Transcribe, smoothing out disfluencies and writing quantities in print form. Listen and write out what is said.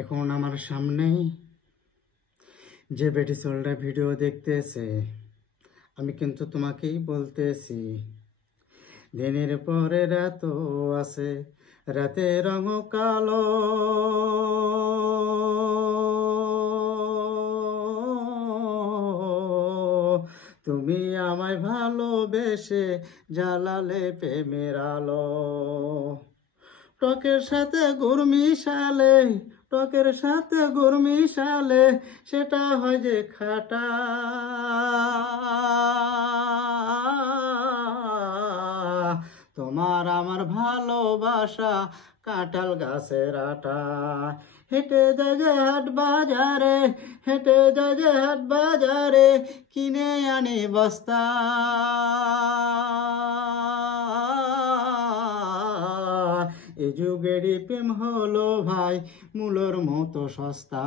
এখন আমার সামনে যে বেটি সোলটা ভিডিও দেখতেছে, আমি কিন্তু তোমাকেই বলতেছি, দিনের পরে রাত আছে, রাতের রঙ কালো। তুমি আমায় ভালোবেসে জ্বালালে প্রেমের আলো। টকের সাথে গুড় মিশালে, টকের সাথে গুড় মিশালে সেটা হয় যে খাটা। তোমার আমার ভালোবাসা কাঁঠাল গাছের আটা। হেঁটে যায় যে হাট বাজারে, হেঁটে যায় যে হাট বাজারে, কিনে আনি বস্তা। এ যুগেরই প্রেম হলো ভাই মূলোর মতো সস্তা।